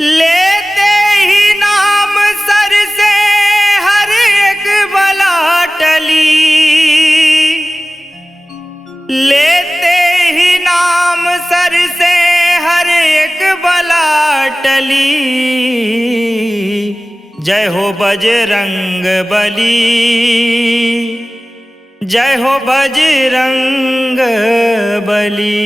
लेते ही नाम सर से हर एक बला टली, लेते ही नाम सर से हर एक बला टली। जय हो बजरंग बली, जय हो बजरंग बली।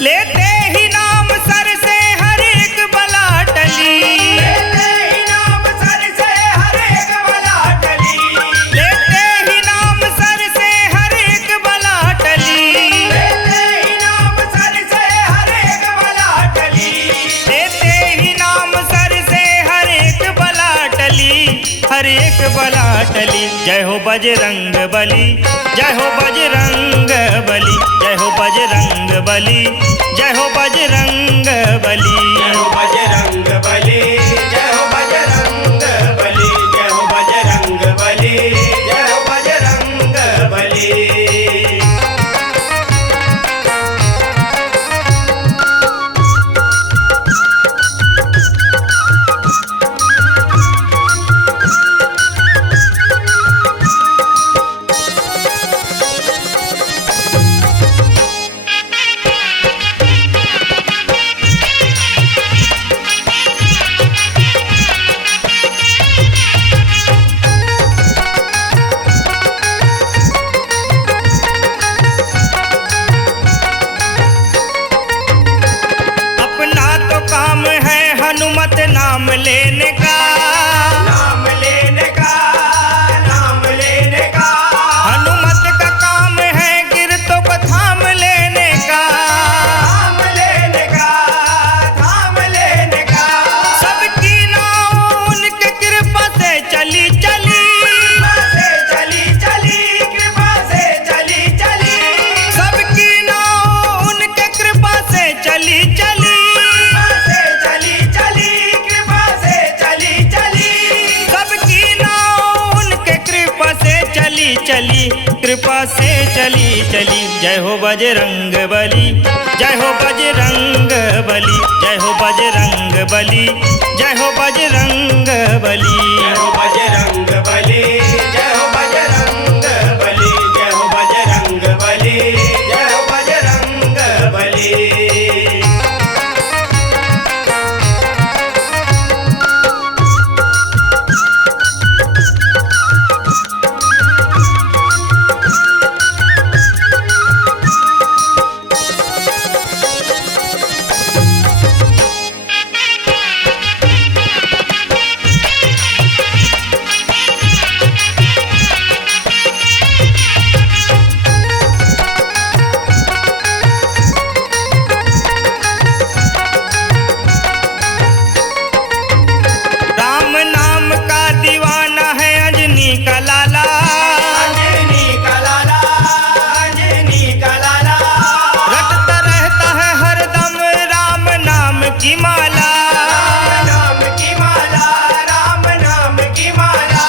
लेते ही नाम सर से हर एक बला टली, लेते ही नाम सर से हर एक बला टली, लेते ही नाम सर से हर एक बला टली, लेते ही नाम सर से हर एक बला टली, लेते ही नाम सर से हर एक बला टली, हर एक बला टली। जय हो बजरंग बली, जय हो बजरंग बली, जय हो बजरंग बली, जय हो बजरंग बली, जय हो बजरंग बली, जय हो बजरंग बली, जय हो बजरंग बली, जय हो बजरंग बली। काम है हनुमत नाम लेने का, नाम लेने का, नाम लेने का। हनुमत का काम है गिरतों को थाम लेने का, थाम लेने का, थाम लेने का। सबकी नाव उनके कृपा से चली चली, कृपा से चली चली, कृपा से चली चली। सबकी नाव उनके कृपा से चली चली, चली कृपा से चली चली। जय हो बजरंग बली, जय हो बजरंग बली, जय हो बजरंग बली, जय हो बजरंग बली, जय हो बजरंग बली, जय हो बजरंग बली, जय हो बजरंग बली, जय हो बजरंग बली। का लाला, अंजनी का लाला, अंजनी का लाला। रटता रहता है हरदम राम नाम की माला, राम नाम की माला, राम नाम की माला।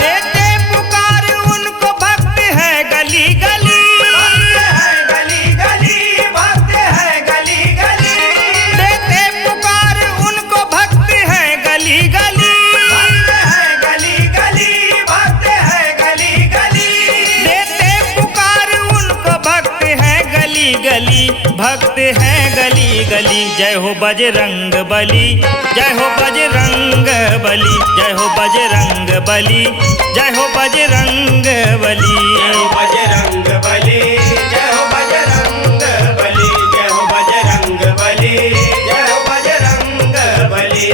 देते पुकार उनको भक्त है गली गली, भक्त है गली गली, भक्त है गली गली। देते पुकार उनको भक्त है गली गली, गली भक्त है गली गली। जय हो बजरंग बली, जय हो बजरंग बली, जय हो बजरंग बली, जय हो बजरंग बली, जय हो बजरंग बली, जय हो बजरंग बली, जय हो बजरंग बली, जय हो बजरंग बली।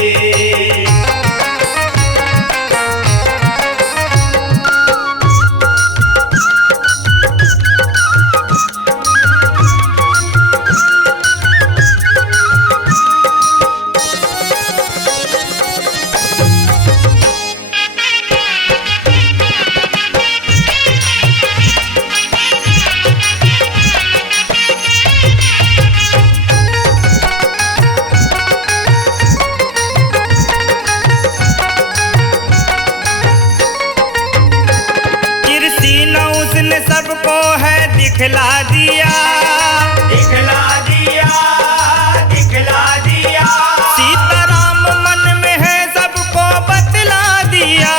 दिखला दिया, दिखला दिया, दिखला दिया। सीताराम मन में है सबको बतला दिया,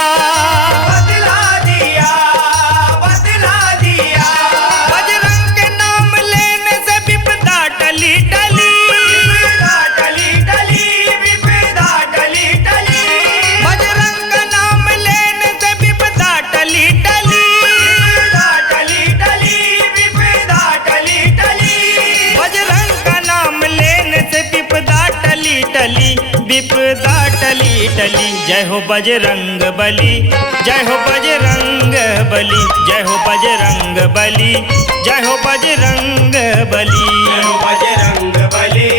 बतला दिया, बतला दिया। बजरंग के नाम लेने से विपदा टली टली, विपदा टली टली, विपदा टली टली। बजरंग का नाम लेने से विपदा टली टली, विपदा टली टली, विपदा टली टली। बजरंग का नाम लेने से विपदा टली टली, विपदा टली टली। जय हो बजरंग बली, जय हो बजरंग बली, जय हो बजरंग बली, जय हो बजरंग बली। जय हो बजरंग बली,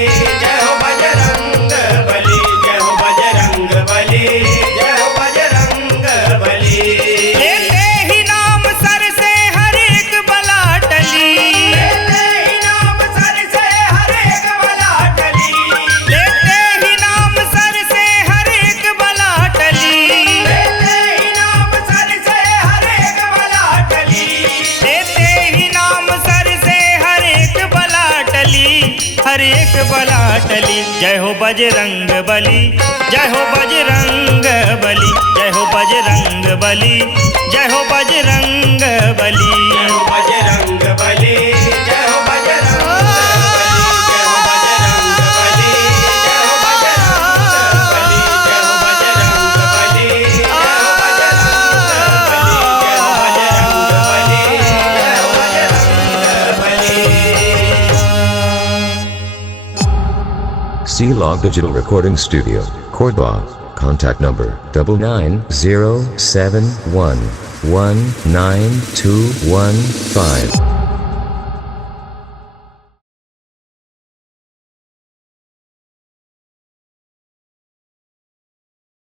जय हो बजरंग बली, जय हो बजरंग बली, जय हो बजरंग बली। लेते ही नाम सर से हर एक बला टली, लेते ही नाम सर से हर एक बला टली। लेते ही नाम सर से हर एक बला टली, लेते ही नाम सर से हर एक बला टली। लेते ही नाम सर से हर एक बला टली, हर एक बला टली। जय हो बजरंग बली, जय हो बजरंग बली, जय हो बजरंग बली, जय हो बजरंग बली। जय हो बजरंग बली, जय हो बजरंग बली, जय हो बजरंग बली, जय हो बजरंग बली, जय हो बजरंग बली, जय हो बजरंग बली, जय हो बजरंग Bali. C-Log Digital Recording Studio, Cordoba. Contact number 99071192115.